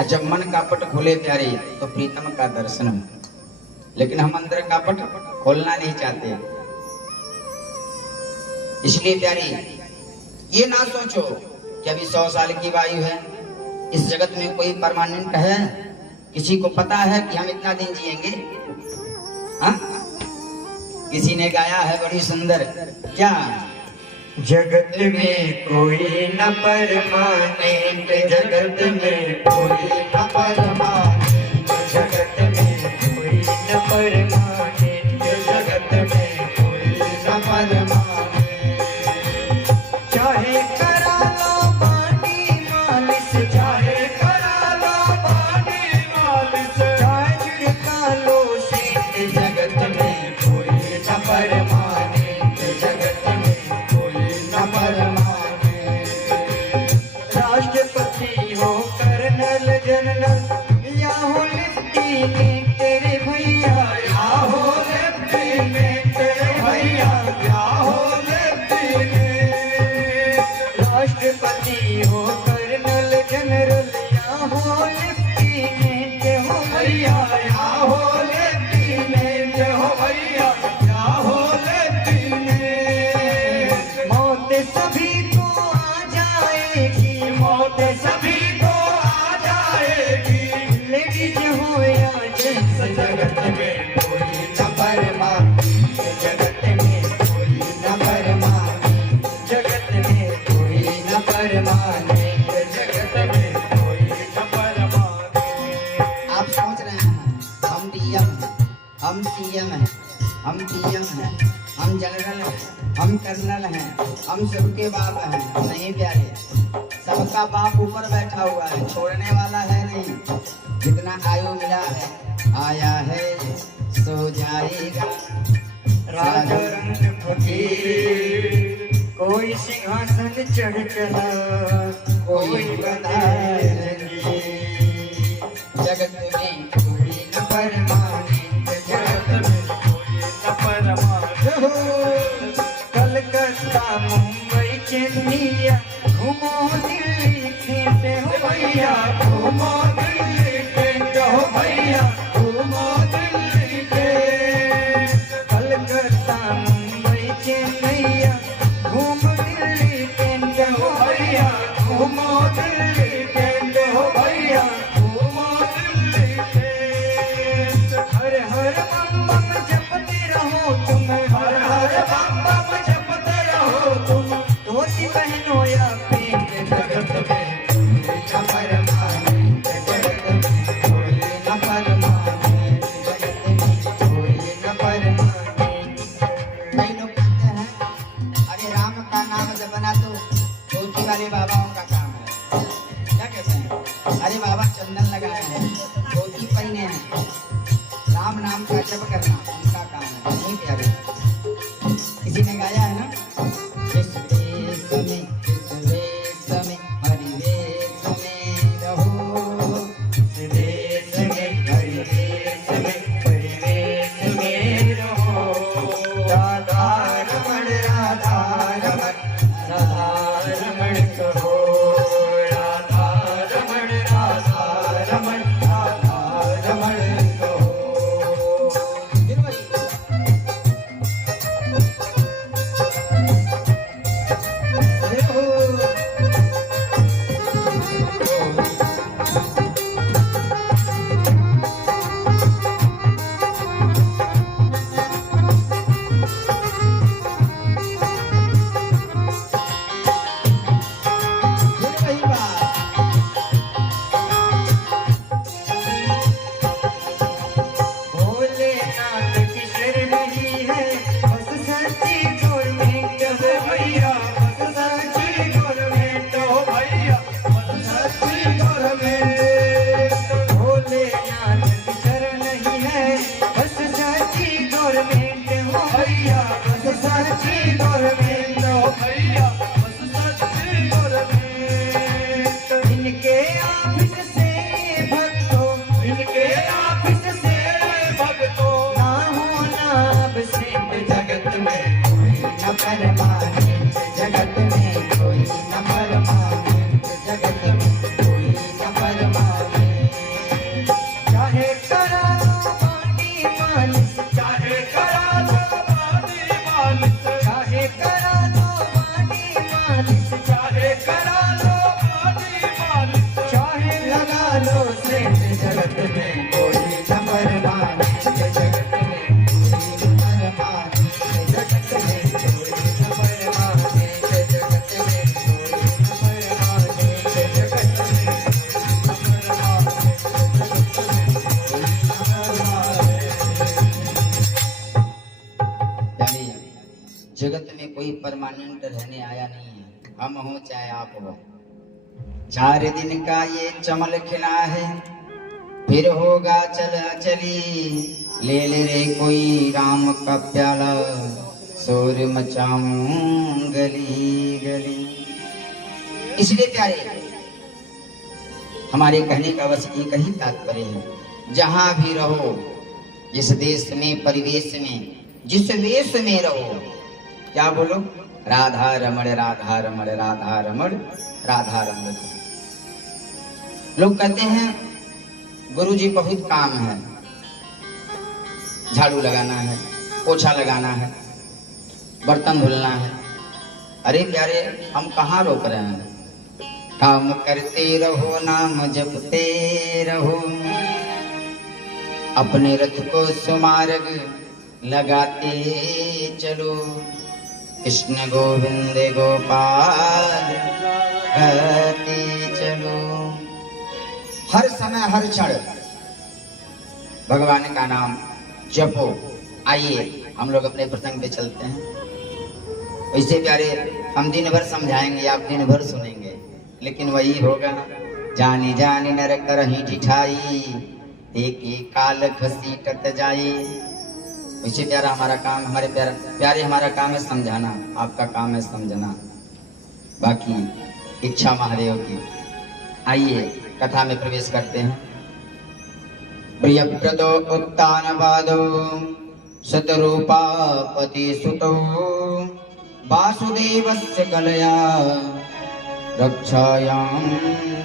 और जब मन का पट खोले प्यारे तो प्रीतम का दर्शन हो, लेकिन हम अंदर का पट खोलना नहीं चाहते। इसलिए प्यारे ये ना सोचो कि अभी 100 साल की आयु है, इस जगत में कोई परमानेंट है? किसी को पता है कि हम इतना दिन जिएंगे? हाँ, किसी ने गाया है बड़ी सुंदर, क्या जगत में कोई न परमानेंट, जगत में कोई न परमानेंट, जगत में कोई न परमानेंट, जगत में कोई न परमानेंट। चाहे करा लो पानी मालिश, चाहे करा लो पानी मालिश, चाहे छिड़का लो सेंट, जगत में कोई न परमानेंट, जगत में राष्ट्रपति हो कर्नल जनरल या हो लेफ्टिनेंट तेरे भैया, या हो लेफ्टिनेंट तेरे भैया, या हो लेफ्टिनेंट। राष्ट्रपति हो कर्नल जनरल या हो लेफ्टिनेंट हो भैया, या हो लेफ्टिनेंट हो भैया, या हो लेफ्टिनेंट। मौत सभी को आ जाएगी, मौत सभी को आ जाएगी, लेडीज हो या जेंट्स, जगत में कोई न परमानेंट, जगत में कोई न परमानेंट, जगत में कोई न परमानेंट, जगत में कोई न परमानेंट। आप सोच रहे हैं हम डीएम हैं, हम सीएम हैं, हम पीएम हैं, हम जनरल हैं, हम कर्नल हैं, हम सबके बाप हैं? नहीं प्यारे, सबका बाप ऊपर बैठा हुआ है, छोड़ने वाला है नहीं। जितना आयु मिला है, आया है सो जाएगा। राजा रंग फकीर कोई सिंहासन चढ़ चला, कोई बताएगी। जगत में कोई न परमानेंट, जगत में कोई न परमानेंट। कलकत्ता मुंबई चेन्नई घूमो दिल्ली खेत हो भैया, घूमो दिल्ली खेत हो भैया, घूमो दिल्ली खेत। कलकत्ता मुंबई चेन्नई घूम दिल्ली खेत हो भैया, घूमो दिल्ली खेत हो भैया, घूमो दिल्ली खेत। हर हर बम बम जपते रहो तुम, हर हर बम बम जपते रहो तुम, धोती पहनो या पेंट, जगत में कोई न परमानेंट, जगत में कोई न परमानेंट, जगत में कोई न परमानेंट। कई लोग कहते हैं अरे राम का नाम जपना तो धोती वाले बाबाओं का काम है। क्या कहते हैं? अरे बाबा चंदन लगाए हैं, धोती पहने हैं, राम नाम का जप करना उनका काम है। नहीं प्यारे, किसी ने गाया है ना, जिस देश में जिस वेश में हरि वेश में रहो, इस देश में हरि देश में परिवेश में रहो। राधा रमण राधा रमण, राधा रमण कहो, राधा रमण राधा रमण, राधा रमण कहो। फिर वही लालो से जगत में कोई न परवाने के जगत में कोई न परवाने के जगत में कोई न परवाने के जगत में कोई न परवाने के जगत में जगत में कोई परमानेंट रहने आया नहीं है, हम हो चाहे आप हो। 4 दिन का ये चमल खिला है, फिर होगा चला चली। ले ले रे कोई राम का प्याला, शोर मचाऊं गली गली। इसलिए प्यारे, हमारे कहने का बस एक ही तात्पर्य है, जहां भी रहो, जिस देश में, परिवेश में, जिस वेश में रहो, क्या बोलो? राधा रमण राधा रमण राधा रमण राधा रमण। लोग कहते हैं गुरुजी बहुत काम है, झाड़ू लगाना है, पोछा लगाना है, बर्तन धुलना है। अरे प्यारे, हम कहाँ रोक रहे हैं? काम करते रहो, नाम जपते रहो, अपने रथ को सुमार्ग लगाते चलो। कृष्ण गोविंद गोपाल गाते चलो। हर समय हर क्षण भगवान का नाम जपो। आइए हम लोग अपने प्रसंग पे चलते हैं। वैसे प्यारे, हम दिन भर समझाएंगे, आप दिन भर सुनेंगे, लेकिन वही होगा ना, जानी जानी नर करही ठिठाई, एक काल घसीटत जाई। वैसे प्यारा हमारा काम, हमारे प्यारे हमारा काम है समझाना, आपका काम है समझना, बाकी इच्छा महादेव की। आइए कथा में प्रवेश करते हैं। प्रियव्रतो उत्तानपादो शतरूपापति सुतो, वासुदेवस्य कलया रक्षायां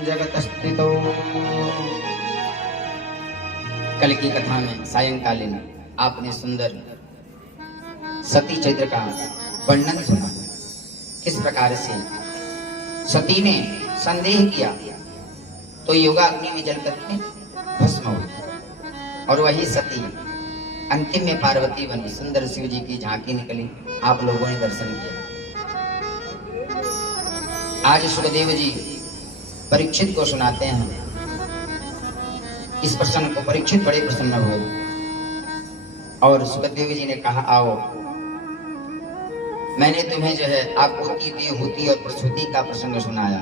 जगतस्थितो। कल की कथा में सायंकालीन आपने सुंदर सती चरित्र का वर्णन सुना। किस प्रकार से सती ने संदेह किया तो योगाग्नि में जल करके भस्म हुई, और वही सती अंतिम में पार्वती बनी। सुंदर शिव जी की झांकी निकली, आप लोगों ने दर्शन किया। आज सुखदेव जी परीक्षित को सुनाते हैं इस प्रसंग को। परीक्षित बड़े प्रसन्न हुए और सुखदेव जी ने कहा, आओ, मैंने तुम्हें जो है आकृति, देवहूति और प्रसूति का प्रसंग सुनाया।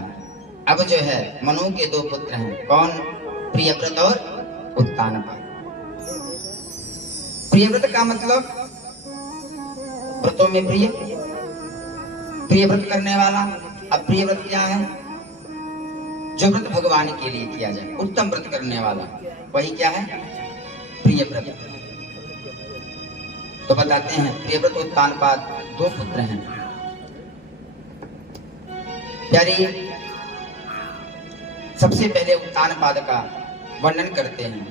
अब जो है मनु के 2 पुत्र हैं, कौन? प्रियव्रत और उत्तानपाद। प्रियव्रत का मतलब व्रतों में प्रिय, प्रियव्रत करने वाला। अब प्रियव्रत क्या है? जो व्रत भगवान के लिए किया जाए, उत्तम व्रत करने वाला, वही क्या है? प्रियव्रत। तो बताते हैं, प्रियव्रत उत्तानपाद 2 पुत्र हैं। प्यारी, सबसे पहले उत्तानपाद का वर्णन करते हैं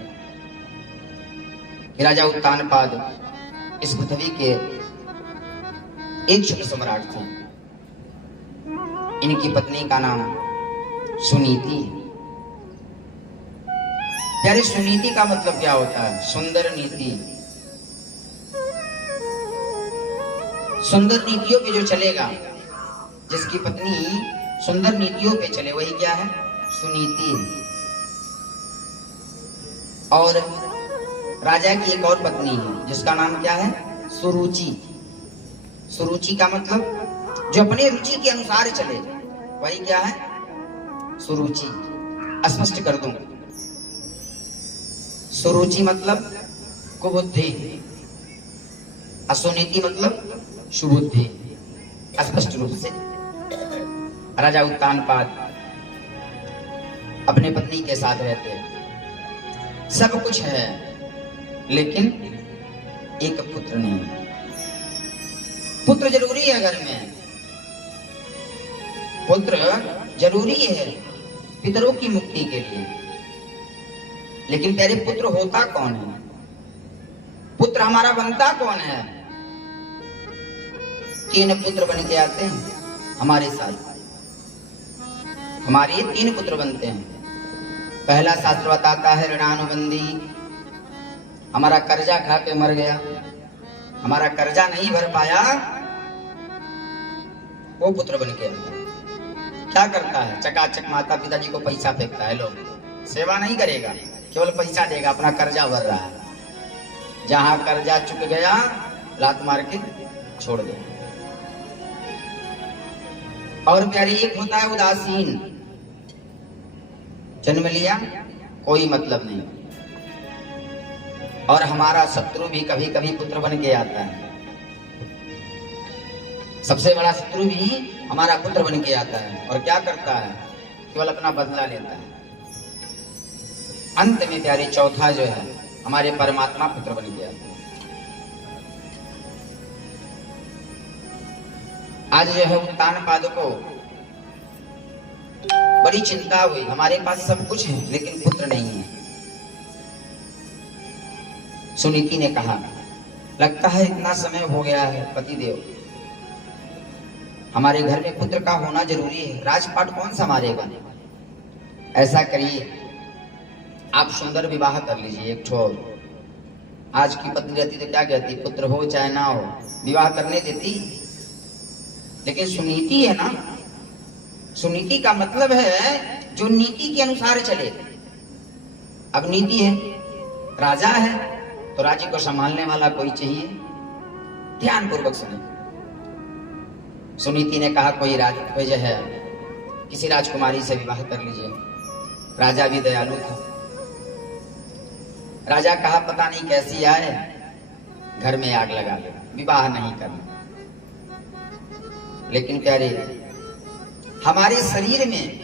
कि राजा उत्तानपाद इस पृथ्वी के एक शुभ सम्राट थे। इनकी पत्नी का नाम सुनीति है। प्यारे, सुनीति का मतलब क्या होता है? सुंदर नीति। सुंदर नीतियों पे जो चलेगा, जिसकी पत्नी सुंदर नीतियों पे चले, वही क्या है? सुनीति है। और राजा की एक और पत्नी है जिसका नाम क्या है? सुरुचि। सुरुचि का मतलब जो अपने रुचि के अनुसार चले, वही क्या है? सुरुचि। स्पष्ट कर दूं, सुरुचि मतलब कुबुद्धि, असुनीति मतलब सुबुद्धि। स्पष्ट रूप से राजा उत्तानपाद अपने पत्नी के साथ रहते, सब कुछ है, लेकिन एक पुत्र नहीं। पुत्र जरूरी है घर में, पुत्र जरूरी है पितरों की मुक्ति के लिए। लेकिन प्यारे, पुत्र होता कौन है? पुत्र हमारा बनता कौन है? 3 पुत्र बन के आते हैं हमारे साथ, हमारे 3 पुत्र बनते हैं। पहला शास्त्र बताता है ऋणानुबंधी, हमारा कर्जा खा के मर गया, हमारा कर्जा नहीं भर पाया, वो पुत्र बन के क्या करता है, चकाचक माता पिताजी को पैसा फेंकता है, लोग सेवा नहीं करेगा, केवल पैसा देगा, अपना कर्जा भर रहा है। जहां कर्जा चुक गया लात मार के छोड़ दे। और प्यारी एक होता है उदासीन, जन्म लिया कोई मतलब नहीं, और हमारा शत्रु भी कभी कभी पुत्र बन के आता है। सबसे बड़ा शत्रु भी हमारा पुत्र बन के आता है और क्या करता है, केवल अपना बदला लेता है। अंत में प्यारी चौथा जो है हमारे परमात्मा पुत्र बन के आता है। आज जो है उत्तान पाद को बड़ी चिंता हुई, हमारे पास सब कुछ है लेकिन पुत्र नहीं है। सुनीति ने कहा, लगता है इतना समय हो गया है पतिदेव, हमारे घर में पुत्र का होना जरूरी है, राजपाट कौन संभालेगा। ऐसा करिए, आप सुंदर विवाह कर लीजिए एक ठोर। आज की पत्नी रहती तो क्या कहती, पुत्र हो चाहे ना हो विवाह करने देती। लेकिन सुनीति है ना, सुनीति का मतलब है जो नीति के अनुसार चले। अब नीति है, राजा है तो राज्य को संभालने वाला कोई चाहिए। ध्यान पूर्वक सुने। सुनीति ने कहा कोई राजा है, किसी राजकुमारी से विवाह कर लीजिए। राजा भी दयालु था। राजा कहा पता नहीं कैसी आए, घर में आग लगा ले, विवाह नहीं करना। लेकिन प्यारे, हमारे शरीर में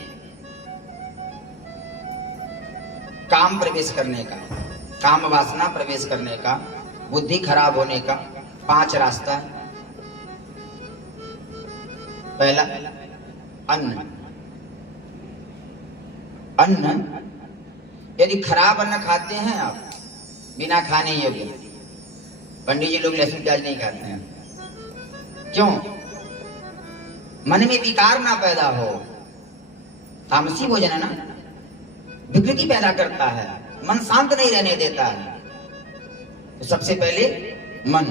काम प्रवेश करने का, काम वासना प्रवेश करने का, बुद्धि खराब होने का 5 रास्ता है। पहला अन्न। अन्न यदि खराब अन्न खाते हैं आप, बिना खाने योग्य, पंडित जी लोग लहसुन प्याज नहीं खाते हैं। क्यों? मन में विकार ना पैदा हो। तामसी भोजन है ना, विकृति पैदा करता है, मन शांत नहीं रहने देता है। तो सबसे पहले मन,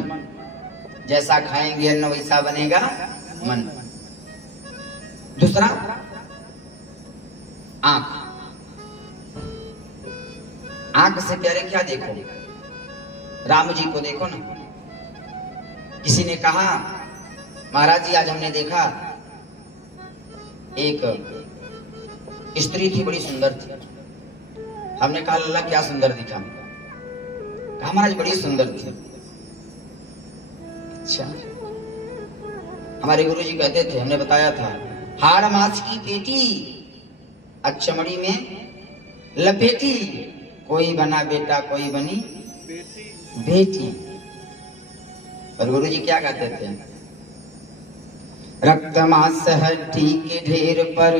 जैसा खाएंगे अन्न वैसा बनेगा मन। दूसरा आंख। आंख से प्यारे क्या देखो, राम जी को देखो ना। किसी ने कहा महाराज जी आज हमने देखा एक स्त्री थी, बड़ी सुंदर थी। हमने कहा अल्लाह क्या सुंदर दिखा। कहा महाराज बड़ी सुंदर थी। अच्छा, हमारे गुरु जी कहते थे, हमने बताया था, हाड़ माछ की पेटी अचमड़ी में लपेटी, कोई बना बेटा कोई बनी बेटी। और गुरु जी क्या कहते थे, रक्त मांस हड्डी के ढेर पर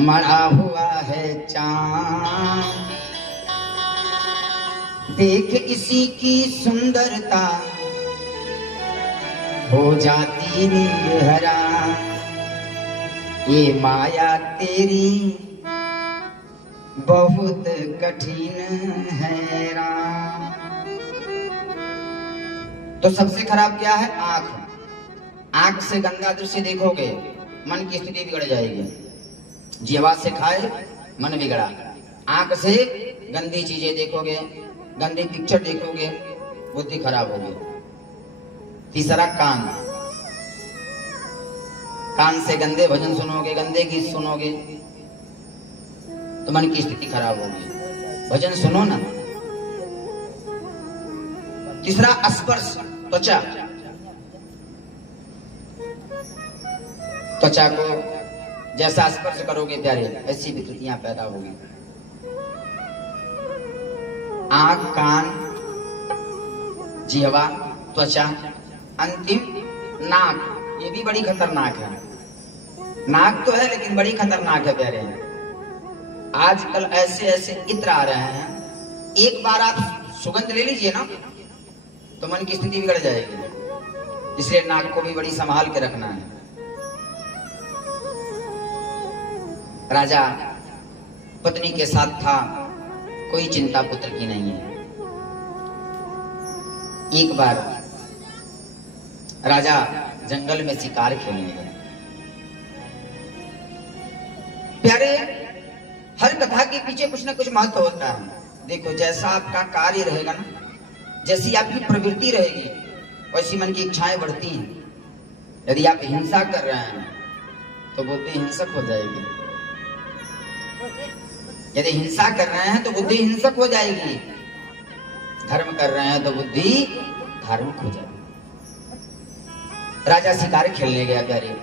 मरा हुआ है चांद, देख इसी की सुंदरता हो जाती नींद हरा, ये माया तेरी बहुत कठिन है राम। तो सबसे खराब क्या है, आंख। आंख से गंदा दृश्य देखोगे मन की स्थिति बिगड़ जाएगी। जीवा से खाए मन बिगड़ा, आंख से गंदी चीजें देखोगे, गंदी पिक्चर देखोगे, बुद्धि खराब होगी। तीसरा कान। कान से गंदे भजन सुनोगे, गंदे गीत सुनोगे तो मन की स्थिति खराब होगी। भजन सुनो ना। तीसरा स्पर्श, त्वचा। त्वचा को जैसा स्पर्श करोगे प्यारे, ऐसी विकृतियां पैदा होगी। आंख, कान, जीवा, त्वचा, अंतिम नाक। ये भी बड़ी खतरनाक है। नाक तो है लेकिन बड़ी खतरनाक है प्यारे। आजकल ऐसे ऐसे इत्र आ रहे हैं, एक बार आप सुगंध ले लीजिए ना तो मन की स्थिति बिगड़ जाएगी। इसलिए नाक को भी बड़ी संभाल के रखना है। राजा पत्नी के साथ था, कोई चिंता पुत्र की नहीं है। एक बार राजा जंगल में शिकार खेलने गए। प्यारे, हर कथा के पीछे कुछ ना कुछ महत्व होता है। देखो, जैसा आपका कार्य रहेगा ना, जैसी आपकी प्रवृत्ति रहेगी, वैसी मन की इच्छाएं बढ़ती हैं। यदि आप हिंसा कर रहे हैं तो बुद्धि हिंसक हो जाएगी। यदि हिंसा कर रहे हैं तो बुद्धि हिंसक हो जाएगी। धर्म कर रहे हैं तो बुद्धि धार्मिक हो जाएगी। राजा शिकार खेलने गया प्यारे,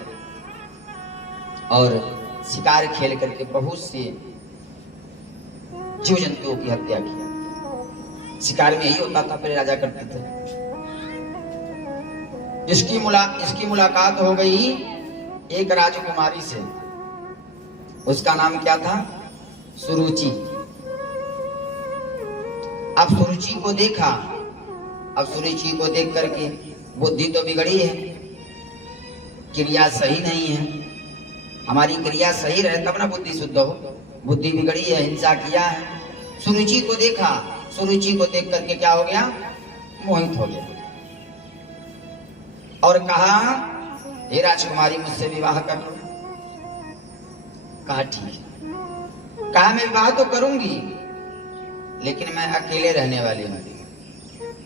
और शिकार खेल करके बहुत से जीव जंतुओं की हत्या की। शिकार में यही होता था, पहले राजा करते थे। इसकी मुलाकात हो गई एक राजकुमारी से। उसका नाम क्या था? सुरुचि। अब सुरुचि को देखा। अब सुरुचि को देख करके बुद्धि तो बिगड़ी है, क्रिया सही नहीं है। हमारी क्रिया सही रहे तब ना बुद्धि शुद्ध हो। बुद्धि बिगड़ी है, हिंसा किया है। सुरुचि को देखा। सुरुचि को देख करके क्या हो गया? मोहित हो गया और कहा, हे राजकुमारी, मुझसे विवाह कर लो। कहा ठीक है। कहा मैं विवाह तो करूंगी, लेकिन मैं अकेले रहने वाली हूं।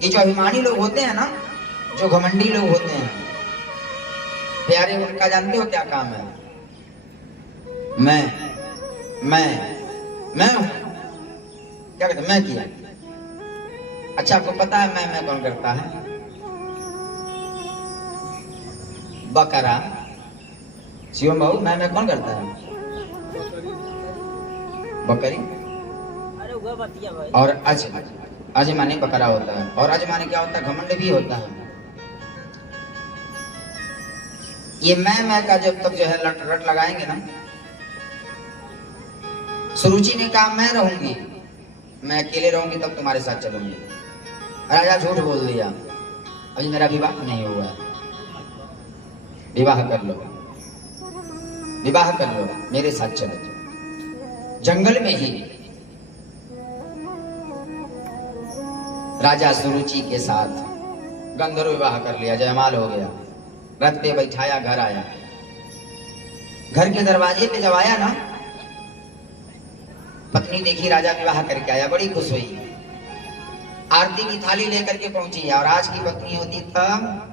ये जो अभिमानी लोग होते हैं ना, जो घमंडी लोग होते हैं प्यारे, उनका जानते हो क्या काम है? मैं हूं। क्या कहते? मैं किया। अच्छा, आपको पता है मैं कौन करता है? बकरा। शिवम बाबू, मैं कौन करता है? बकरी। और अज माने बकरा होता है। और अज माने क्या होता है? घमंड भी होता है। ये मैं का जब तक जो है रट लगाएंगे ना। सुरुचि ने कहा मैं रहूंगी, मैं अकेले रहूंगी, तब तुम्हारे साथ चलूंगी। राजा झूठ बोल दिया, अभी मेरा विवाह नहीं हुआ है। विवाह कर लो, विवाह कर लो, मेरे साथ चलो। जंगल में ही राजा सुरुचि के साथ गंधर्व विवाह कर लिया। जयमाल हो गया, रथ पे बैठाया, घर आया। घर के दरवाजे पे जब आया ना, पत्नी देखी राजा विवाह करके आया, बड़ी खुश हुई। आरती की थाली लेकर के पहुंची। और आज की पत्नी होती तब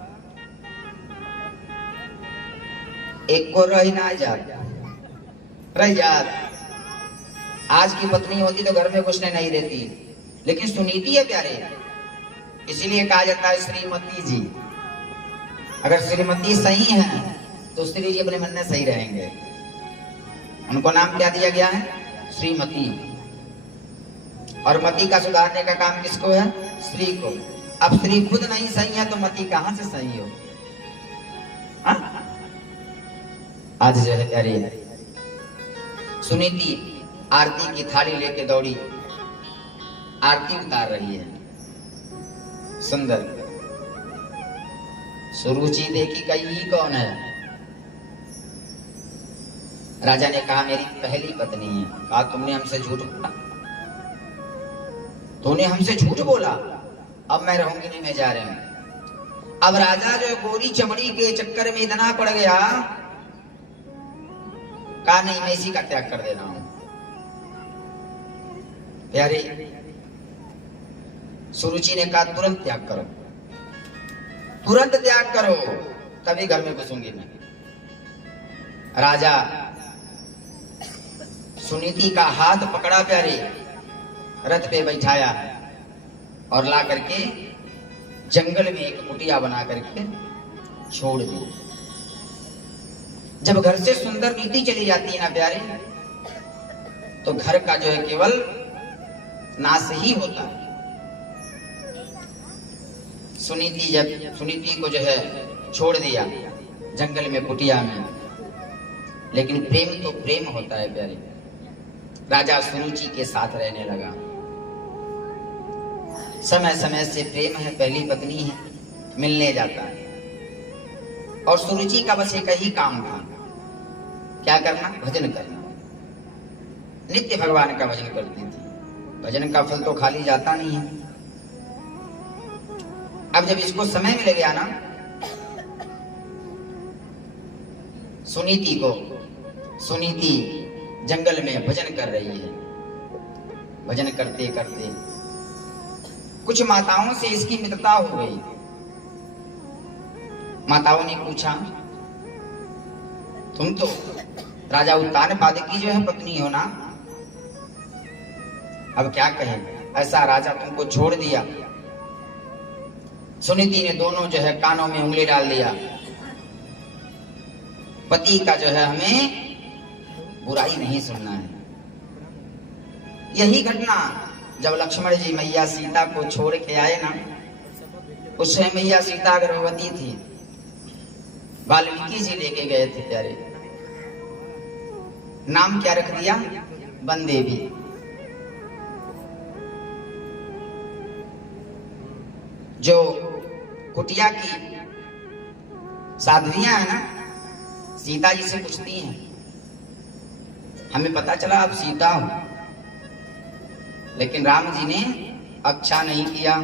एक को रही ना रह जात। आज की पत्नी होती तो घर में घुसने नहीं देती, लेकिन सुनीति है प्यारे, इसीलिए कहा जाता है श्रीमती जी। अगर श्रीमती सही है तो श्री जी अपने मन में सही रहेंगे। उनको नाम क्या दिया गया है? श्रीमती। और मती का सुधारने का काम किसको है? श्री को। अब श्री खुद नहीं सही है तो मती कहां से सही हो? हा? आज जो है प्यारे, सुनीति आरती की थाली लेके दौड़ी, आरती उतार रही है। सुंदर। सुरुचि देखी, कही कौन है? राजा ने कहा मेरी पहली पत्नी है। कहा तुमने हमसे झूठ बोला, तूने हमसे झूठ बोला। अब मैं रहूंगी नहीं, मैं जा रही हूं। अब राजा जो गोरी चमड़ी के चक्कर में इतना पड़ गया, कहा नहीं, मैं इसी का त्याग कर दे रहा हूं। प्यारे, सुरुचि ने कहा तुरंत त्याग करो, तुरंत त्याग करो, तभी घर में घुसूंगी मैं। राजा सुनीति का हाथ पकड़ा प्यारे, रथ पे बैठाया और ला करके जंगल में एक कुटिया बना करके छोड़ दी। जब घर से सुंदर नीति चली जाती है ना प्यारे, तो घर का जो है केवल नाश ही होता है। सुनीति को जो है छोड़ दिया जंगल में, कुटिया में, लेकिन प्रेम तो प्रेम होता है प्यारे। राजा सुरुचि के साथ रहने लगा। समय समय से प्रेम है, पहली पत्नी है, मिलने जाता है। और सुरुचि का बस एक ही काम था, क्या करना? भजन करना। नित्य भगवान का भजन करती थी। भजन का फल तो खाली जाता नहीं है। अब जब इसको समय मिल गया ना, सुनीति जंगल में भजन कर रही है। भजन करते करते कुछ माताओं से इसकी मित्रता हो गई। माताओं ने पूछा, तुम तो राजा उत्तानपाद की जो है पत्नी हो ना, अब क्या कहें, ऐसा राजा तुमको छोड़ दिया। सुनीति ने दोनों जो है कानों में उंगली डाल दिया। पति का जो है हमें बुराई नहीं सुनना है। यही घटना जब लक्ष्मण जी मैया सीता को छोड़ के आए ना, उस समय मैया सीता गर्भवती थी। वाल्मीकि जी लेके गए थे प्यारे। नाम क्या रख दिया? वन देवी। जो कुटिया की साध्वियां है ना, सीता जी से पूछती हैं, हमें पता चला आप सीता हो, लेकिन राम जी ने अच्छा नहीं किया।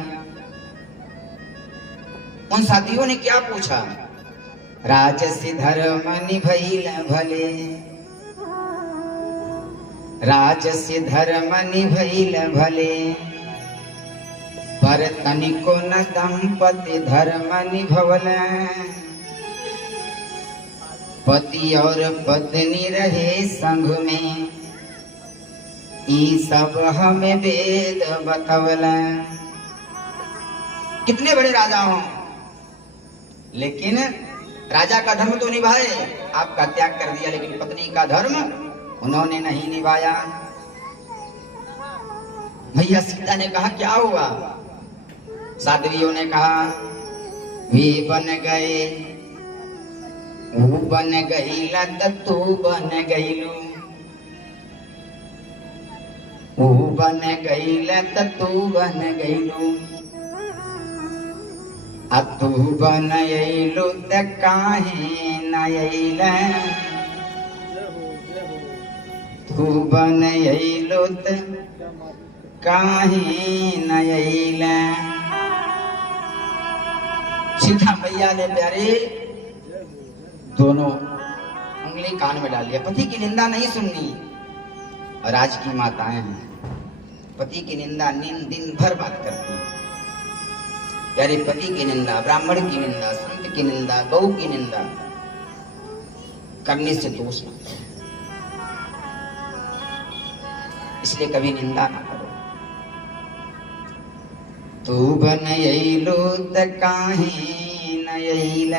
उन साथियों ने क्या पूछा? राजसी धर्म निभैल भले, राजसी धर्म निभैल भले, पर तनिको न दंपति धर्म निभवल। पति और पत्नी रहे संग में, ई सब हमें वेद बतवल। कितने बड़े राजा हों, लेकिन राजा का धर्म तो निभाए, आपका त्याग कर दिया, लेकिन पत्नी का धर्म उन्होंने नहीं निभाया। भैया सीता ने कहा क्या हुआ? साध्वियों ने कहा वे बन गए, वो बन गई लत तू बन गईलू, वो बन गई लत तू बन गईलू, अब तू बन अइलू त काहे न अइल, तू बन अइलू त काहे न अइल। सीता मैया ने प्यारे दोनों उंगली कान में डाल लिया। पति की निंदा नहीं सुननी। और आज की माताएं हैं, पति की निंदा दिन भर बात करती हैं। प्यारे पति की निंदा, ब्राह्मण की निंदा, संत की निंदा, गौ की निंदा करने से दोष लगता है। इसलिए कभी निंदा ना करो। तू बन अइलो त काहे न अइल।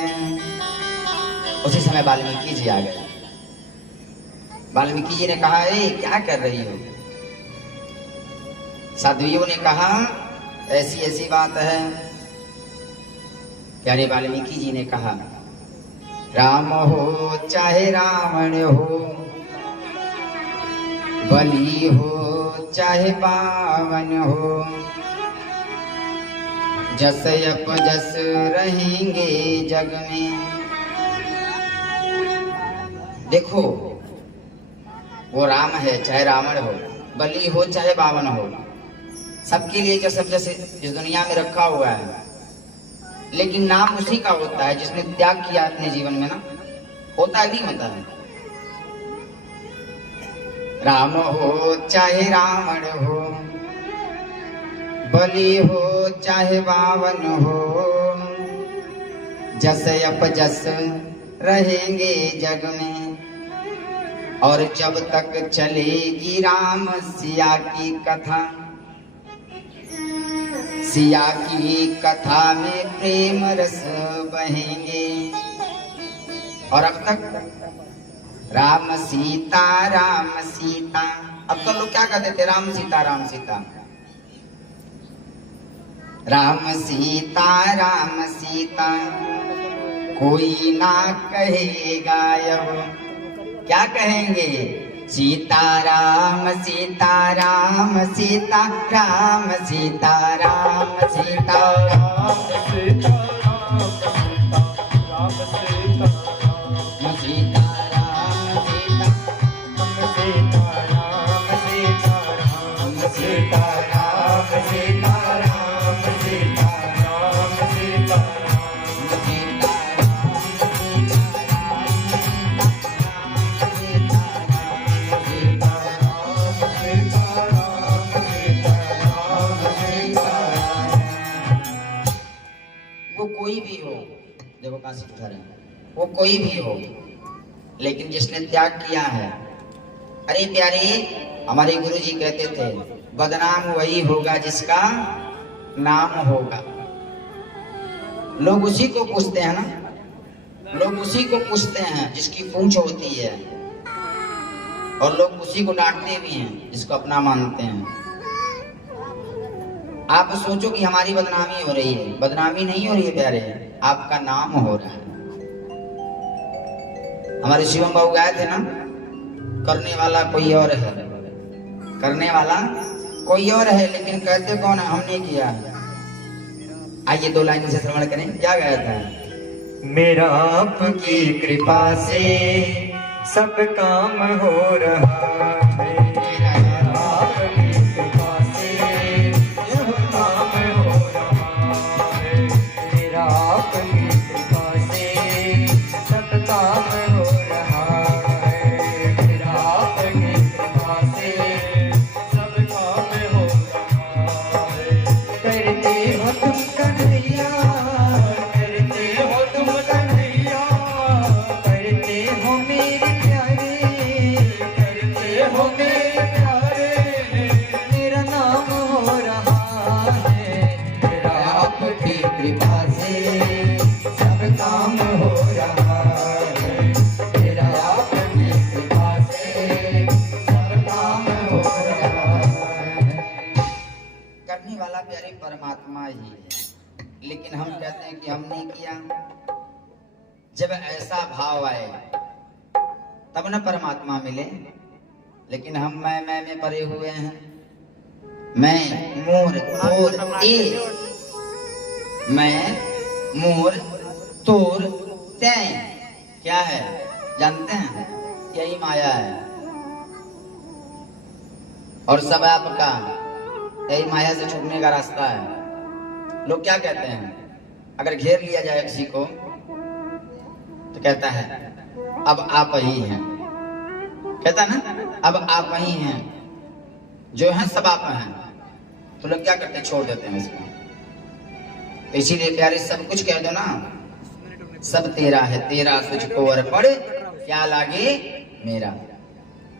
उसी समय वाल्मीकि जी आ गए। वाल्मीकि जी ने कहा, ए क्या कर रही हो? साध्वियों ने कहा ऐसी ऐसी बात है। प्यारे वाल्मीकि जी ने कहा, राम हो चाहे रावण हो, बलि हो चाहे बावन हो, जस अपजस रहेंगे जग में। देखो, वो राम है चाहे रावण हो, बलि हो चाहे बावन हो, सबके लिए जस अपजस इस दुनिया में रखा हुआ है। लेकिन नाम उसी का होता है जिसने त्याग किया अपने जीवन में ना। होता है नहीं होता है? राम हो चाहे रावण हो, बलि हो चाहे बावन हो, जस अपजस रहेंगे जग में। और जब तक चलेगी राम सिया की कथा, सिया की कथा में प्रेम रस बहेंगे। और अब तक राम सीता राम सीता। अब तो लोग क्या कहते थे? राम सीता राम सीता, राम सीता राम सीता, कोई ना कहेगा अब। क्या कहेंगे? सीताराम सीताराम सीता राम सीताराम सीता राम सीताराम सीता राम सीता सीताराम सीताराम सीताराम वो कोई भी हो, देखो काशी उधर है, वो कोई भी हो, लेकिन जिसने त्याग किया है, अरे प्यारे हमारे गुरु जी कहते थे बदनाम वही होगा जिसका नाम होगा। लोग उसी को पूछते हैं ना, लोग उसी को पूछते हैं जिसकी पूंछ होती है, और लोग उसी को डांटते भी हैं जिसको अपना मानते हैं। आप सोचो कि हमारी बदनामी हो रही है, बदनामी नहीं हो रही है प्यारे, आपका नाम हो रहा है। हमारे शिवम बाबू गाए थे ना, करने वाला कोई और है, करने वाला कोई और है, लेकिन कहते कौन है, हमने किया। आइए 2 लाइन से श्रवण करें, क्या गाया था। मेरा आपकी कृपा से सब काम हो रहा है, मेरा आपकी कृपा से सब काम हो रहा है, मेरा आपकी कृपा से सब काम हो रहा है, मेरा आपकी कृपा से सब काम हो रहा है। करते हो तुम कन्हैया, करते हो तुम कन्हैया, करते हो मेरे प्यारे, करते हो मेरे प्यारे, मेरा नाम हो रहा है, मेरा आपकी कृपा से सब काम हो रहा है, मेरा आपकी कृपा से सब काम हो रहा है। करने वाला प्यारे परमात्मा ही है, लेकिन हम कहते हैं कि हमने किया। जब ऐसा भाव आए तब न परमात्मा मिले, लेकिन हम मैं में पड़े हुए हैं। मैं मोर तोर ते, मैं मोर तोर ते, क्या है जानते हैं, यही माया है। और सब आपका, यही माया से छूटने का रास्ता है। लोग क्या कहते हैं, अगर घेर लिया जाए किसी को तो कहता है अब आप ही हैं, कहता है ना अब आप ही हैं, जो हैं सब आप हैं। तो लोग क्या करते हैं, छोड़ देते हैं इसको। तो इसीलिए प्यारे सब कुछ कह दो ना, सब तेरा है, तेरा तुझको अर्पण क्या लागे मेरा।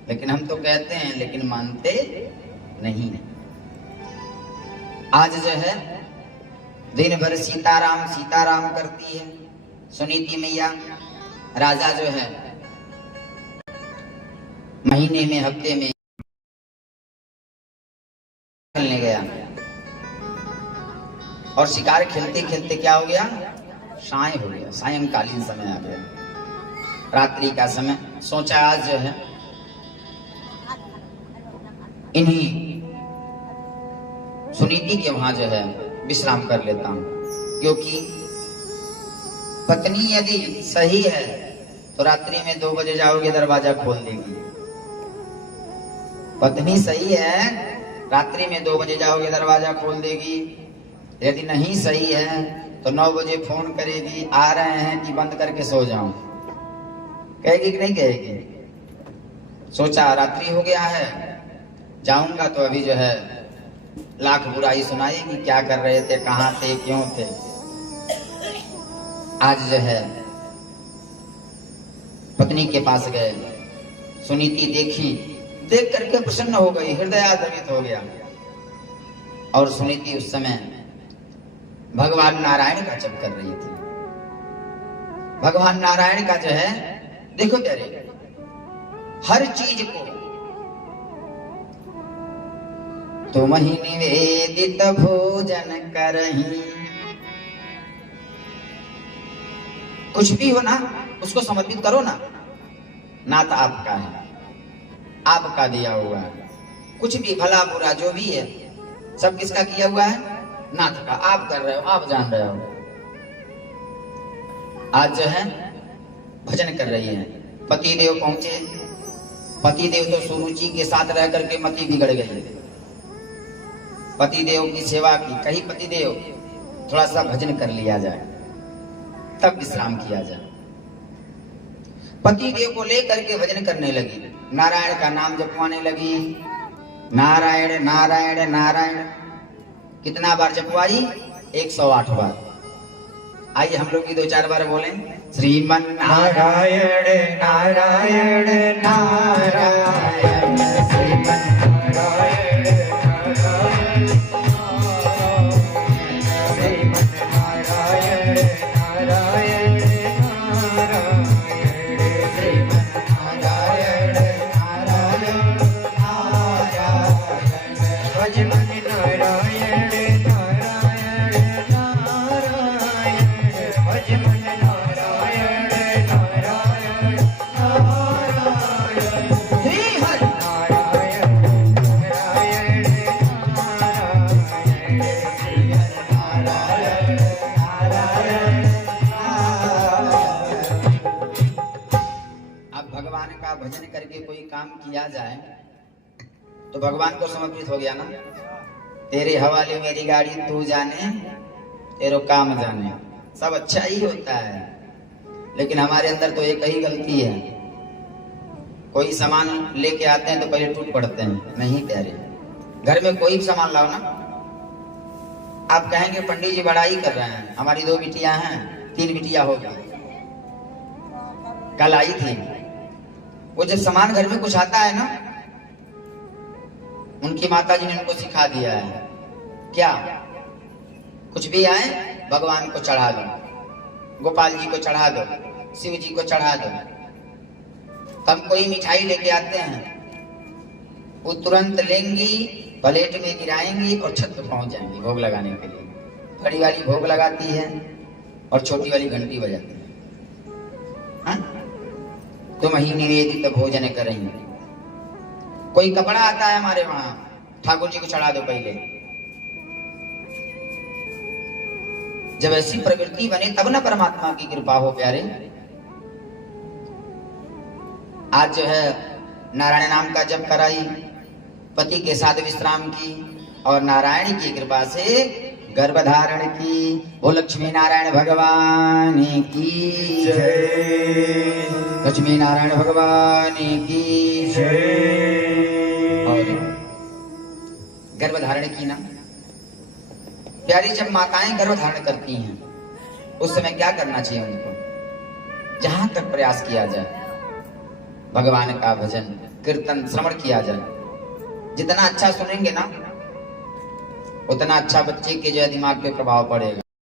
लेकिन हम तो कहते हैं लेकिन मानते नहीं है। आज जो है दिन भर सीताराम सीताराम करती है सुनीति मैया। राजा जो है महीने में हफ्ते में खेलने गया, और शिकार खेलते खेलते क्या हो गया, साय हो गया, सायंकालीन समय आ गया, रात्रि का समय। सोचा आज जो है इन्हीं सुनीति के वहां जो है विश्राम कर लेता हूं, क्योंकि पत्नी यदि सही है तो रात्रि में 2 बजे जाओगे दरवाजा खोल देगी। पत्नी सही है, रात्रि में 2 बजे जाओगे दरवाजा खोल देगी। यदि नहीं सही है तो 9 बजे फोन करेगी, आ रहे हैं कि बंद करके सो जाऊं, कहेगी कि नहीं कहेगी। सोचा रात्रि हो गया है, जाऊंगा तो अभी जो है लाख बुराई सुनाएगी, क्या कर रहे थे, कहां थे, क्यों थे। आज जो है पत्नी के पास गए, सुनीति देखी, देख करके प्रसन्न हो गई, हृदयाद्रवित हो गया। और सुनीति उस समय भगवान नारायण का जप कर रही थी। भगवान नारायण का जो है देखो तेरे हर चीज को तुम ही निवेदित भोजन करही, कुछ भी हो ना उसको समर्पित करो ना, नाथ आपका है, आपका दिया हुआ है। कुछ भी भला बुरा जो भी है सब किसका किया हुआ है, नाथ का। आप कर रहे हो, आप जान रहे हो। आज जो है भजन कर रही है, पति देव पहुंचे। पति देव तो सुरुचि के साथ रह करके मति बिगड़ गई, पतिदेव की सेवा की, कहीं पतिदेव थोड़ा सा भजन कर लिया जाए, तब विश्राम किया जाए। पतिदेव को लेकर के भजन करने लगी, नारायण का नाम जपवाने लगी। नारायण नारायण नारायण कितना बार जपवाई? 108 बार। आइए हम लोग भी 2-4 बार बोलें। श्रीमन नारायण नारायण नारायण, श्रीमन नारायण नारायण श्रीमन नारायण नारायण नारायण, श्रीमन नारायण नारायण नारायण, भजमन नारायण नारायण नारायण, भजमन नारायण नारायण नारायण, श्री हरि नारायण नारायण नारायण, श्री हरि नारायण नारायण नारायण। अब भगवान का भजन करके कोई काम किया जाए तो भगवान को समर्पित हो गया ना। तेरे हवाले मेरी गाड़ी तू जाने, तेरो काम जाने, सब अच्छा ही होता है। लेकिन हमारे अंदर तो एक ही गलती है, कोई सामान लेके आते हैं तो पहले टूट पड़ते हैं। नहीं प्यारे, घर में कोई भी सामान लाओ ना, आप कहेंगे पंडित जी बड़ाई कर रहे हैं, हमारी 2 बिटियां हैं, 3 बिटिया होगी। कल आई थी, वो जब सामान घर में कुछ आता है ना, उनकी माता जी ने उनको सिखा दिया है क्या, कुछ भी आए भगवान को चढ़ा दो, गोपाल जी को चढ़ा दो, शिव जी को चढ़ा दो। हम कोई मिठाई लेके आते हैं, वो तुरंत लेंगी, प्लेट में गिराएंगी और छत पर पहुंच जाएंगी भोग लगाने के लिए। बड़ी वाली भोग लगाती है और छोटी वाली घंटी बजाती है। हाँ? तुम ही निवेदित भोजन करेंगे। कोई कपड़ा आता है हमारे वहां, ठाकुर जी को चढ़ा दो पहले। जब ऐसी प्रवृत्ति बने तब ना परमात्मा की कृपा हो प्यारे। आज जो है नारायण नाम का जप कराई, पति के साथ विश्राम की, और नारायण की कृपा से गर्भधारण की। वो लक्ष्मी नारायण भगवान की जय, लक्ष्मी नारायण भगवान की जय। और गर्भधारण की ना प्यारी, जब माताएं गर्भधारण करती हैं उस समय क्या करना चाहिए उनको? जहां तक प्रयास किया जाए भगवान का भजन कीर्तन श्रवण किया जाए, जितना अच्छा सुनेंगे ना उतना अच्छा बच्चे के जो है दिमाग पे प्रभाव पड़ेगा।